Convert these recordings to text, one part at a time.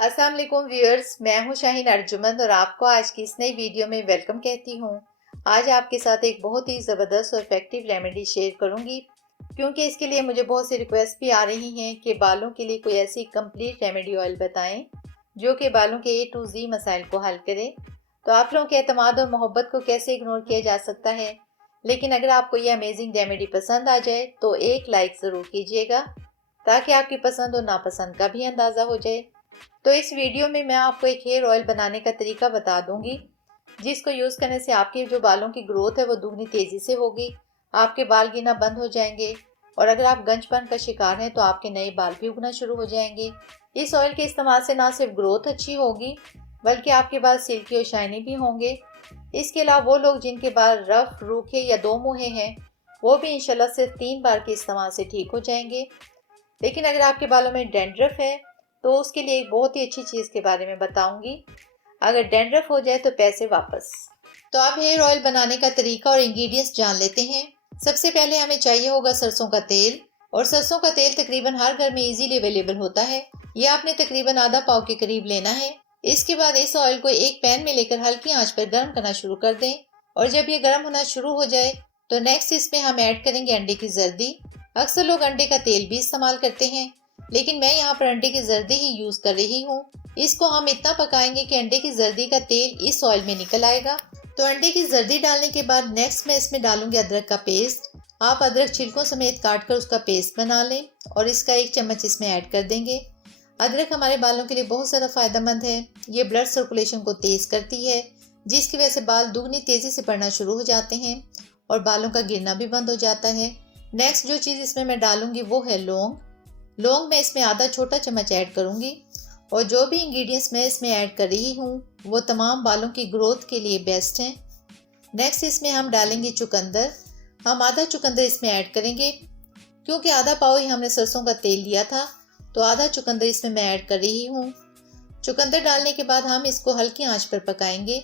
अस्सलाम वालेकुम व्यूअर्स, मैं हूं शाहीन अर्जुमंद और आपको आज की इस नई वीडियो में वेलकम कहती हूं। आज आपके साथ एक बहुत ही ज़बरदस्त और इफेक्टिव रेमेडी शेयर करूंगी, क्योंकि इसके लिए मुझे बहुत सी रिक्वेस्ट भी आ रही हैं कि बालों के लिए कोई ऐसी कंप्लीट रेमेडी ऑयल बताएं जो कि बालों के A to Z मसाइल को हल करे। तो आप लोगों के एतमाद और मोहब्बत को कैसे इग्नोर किया जा सकता है। लेकिन अगर आपको ये अमेजिंग रेमेडी पसंद आ जाए तो एक लाइक ज़रूर कीजिएगा, ताकि आपकी पसंद और नापसंद का भी अंदाज़ा हो जाए। तो इस वीडियो में मैं आपको एक हेयर ऑयल बनाने का तरीका बता दूंगी, जिसको यूज़ करने से आपके जो बालों की ग्रोथ है वो दुगनी तेज़ी से होगी, आपके बाल गिरना बंद हो जाएंगे और अगर आप गंजपन का शिकार हैं तो आपके नए बाल भी उगना शुरू हो जाएंगे। इस ऑयल के इस्तेमाल से ना सिर्फ ग्रोथ अच्छी होगी, बल्कि आपके बाल सिल्की और शाइनी भी होंगे। इसके अलावा वो लोग जिनके बाल रफ, रूखे या दो मुहे हैं, वो भी इंशाल्लाह सिर्फ 3 बार के इस्तेमाल से ठीक हो जाएंगे। लेकिन अगर आपके बालों में डैंड्रफ है तो उसके लिए एक बहुत ही अच्छी चीज़ के बारे में बताऊंगी। अगर डैंड्रफ हो जाए तो पैसे वापस। तो अब हेयर ऑयल बनाने का तरीका और इंग्रेडिएंट्स जान लेते हैं। सबसे पहले हमें चाहिए होगा सरसों का तेल, और सरसों का तेल तकरीबन हर घर में इजीली अवेलेबल होता है। ये आपने तकरीबन आधा पाव के करीब लेना है। इसके बाद इस ऑयल को एक पैन में लेकर हल्की आंच पर गर्म करना शुरू कर दें, और जब ये गर्म होना शुरू हो जाए तो नेक्स्ट इसमें हम ऐड करेंगे अंडे की जर्दी। अक्सर लोग अंडे का तेल भी इस्तेमाल करते हैं, लेकिन मैं यहाँ पर अंडे की जर्दी ही यूज कर रही हूँ। इसको हम इतना पकाएंगे कि अंडे की जर्दी का तेल इस ऑयल में निकल आएगा। तो अंडे की जर्दी डालने के बाद नेक्स्ट मैं इसमें डालूंगी अदरक का पेस्ट। आप अदरक छिलकों समेत काट कर उसका पेस्ट बना लें और इसका 1 चम्मच इसमें ऐड कर देंगे। अदरक हमारे बालों के लिए बहुत ज़्यादा फायदेमंद है। ये ब्लड सर्कुलेशन को तेज करती है, जिसकी वजह से बाल दुगनी तेजी से बढ़ना शुरू हो जाते हैं और बालों का गिरना भी बंद हो जाता है। नेक्स्ट जो चीज़ इसमें मैं डालूंगी वो है लौंग। लौंग मैं इसमें आधा छोटा चम्मच ऐड करूंगी, और जो भी इंग्रेडिएंट्स मैं इसमें ऐड कर रही हूँ वो तमाम बालों की ग्रोथ के लिए बेस्ट हैं। नेक्स्ट इसमें हम डालेंगे चुकंदर। हम आधा चुकंदर इसमें ऐड करेंगे, क्योंकि आधा पाव ही हमने सरसों का तेल लिया था, तो आधा चुकंदर इसमें मैं ऐड कर रही हूँ। चुकंदर डालने के बाद हम इसको हल्की आंच पर पकाएंगे।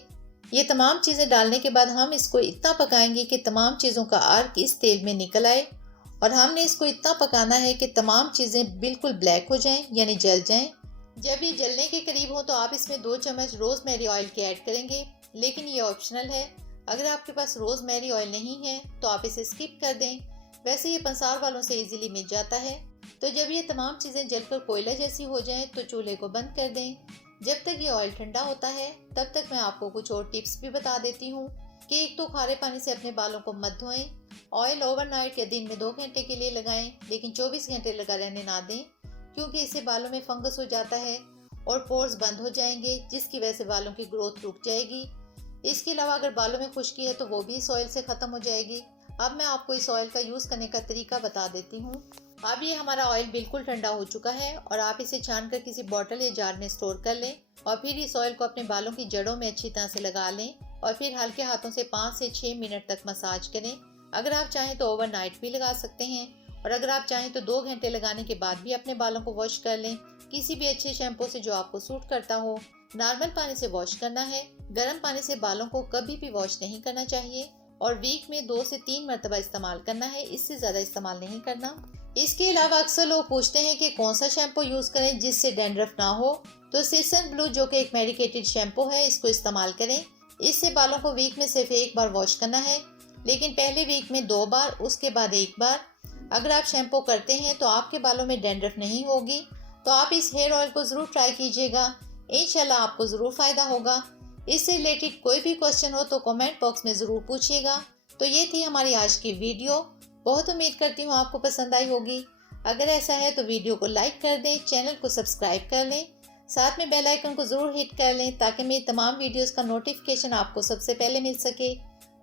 ये तमाम चीज़ें डालने के बाद हम इसको इतना पकाएंगे कि तमाम चीज़ों का अर्क इस तेल में निकल आए, और हमने इसको इतना पकाना है कि तमाम चीज़ें बिल्कुल ब्लैक हो जाएं, यानी जल जाएं। जब ये जलने के करीब हो तो आप इसमें 2 चम्मच रोज़मेरी ऑयल के ऐड करेंगे, लेकिन ये ऑप्शनल है। अगर आपके पास रोज़मेरी ऑयल नहीं है तो आप इसे स्किप कर दें, वैसे ये पंसार वालों से इजीली मिल जाता है। तो जब ये तमाम चीज़ें जलकर कोयला जैसी हो जाएं तो चूल्हे को बंद कर दें। जब तक ये ऑयल ठंडा होता है तब तक मैं आपको कुछ और टिप्स भी बता देती हूँ कि एक तो खारे पानी से अपने बालों को मत धोएं। ऑयल ओवरनाइट या दिन में 2 घंटे के लिए लगाएं, लेकिन 24 घंटे लगा रहने ना दें, क्योंकि इससे बालों में फंगस हो जाता है और पोर्स बंद हो जाएंगे, जिसकी वजह से बालों की ग्रोथ रुक जाएगी। इसके अलावा अगर बालों में खुश्की है तो वो भी इस ऑयल से ख़त्म हो जाएगी। अब मैं आपको इस ऑयल का यूज़ करने का तरीका बता देती हूँ। अब ये हमारा ऑयल बिल्कुल ठंडा हो चुका है और आप इसे छान कर किसी बॉटल या जार में स्टोर कर लें, और फिर इस ऑयल को अपने बालों की जड़ों में अच्छी तरह से लगा लें और फिर हल्के हाथों से 5 से 6 मिनट तक मसाज करें। अगर आप चाहें तो ओवरनाइट भी लगा सकते हैं, और अगर आप चाहें तो 2 घंटे लगाने के बाद भी अपने बालों को वॉश कर लें, किसी भी अच्छे शैम्पू से जो आपको सूट करता हो। नॉर्मल पानी से वॉश करना है, गर्म पानी से बालों को कभी भी वॉश नहीं करना चाहिए, और वीक में 2 से 3 मरतबा इस्तेमाल करना है, इससे ज़्यादा इस्तेमाल नहीं करना। इसके अलावा अक्सर लोग पूछते हैं कि कौन सा शैम्पू यूज़ करें जिससे डैंड्रफ ना हो, तो सिसन ब्लू जो कि एक मेडिकेटेड शैम्पू है, इसको इस्तेमाल करें। इससे बालों को वीक में सिर्फ 1 बार वॉश करना है, लेकिन पहले वीक में 2 बार, उसके बाद 1 बार। अगर आप शैम्पू करते हैं तो आपके बालों में डैंड्रफ नहीं होगी। तो आप इस हेयर ऑयल को ज़रूर ट्राई कीजिएगा, इंशाल्लाह आपको ज़रूर फ़ायदा होगा। इससे रिलेटेड कोई भी क्वेश्चन हो तो कमेंट बॉक्स में ज़रूर पूछिएगा। तो ये थी हमारी आज की वीडियो। बहुत उम्मीद करती हूँ आपको पसंद आई होगी। अगर ऐसा है तो वीडियो को लाइक कर दें, चैनल को सब्सक्राइब कर लें, साथ में बेल आइकन को ज़रूर हिट कर लें, ताकि मेरी तमाम वीडियोस का नोटिफिकेशन आपको सबसे पहले मिल सके।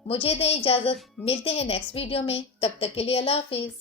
मुझे दें इजाज़त, मिलते हैं नेक्स्ट वीडियो में, तब तक के लिए अल्लाह हाफिज़।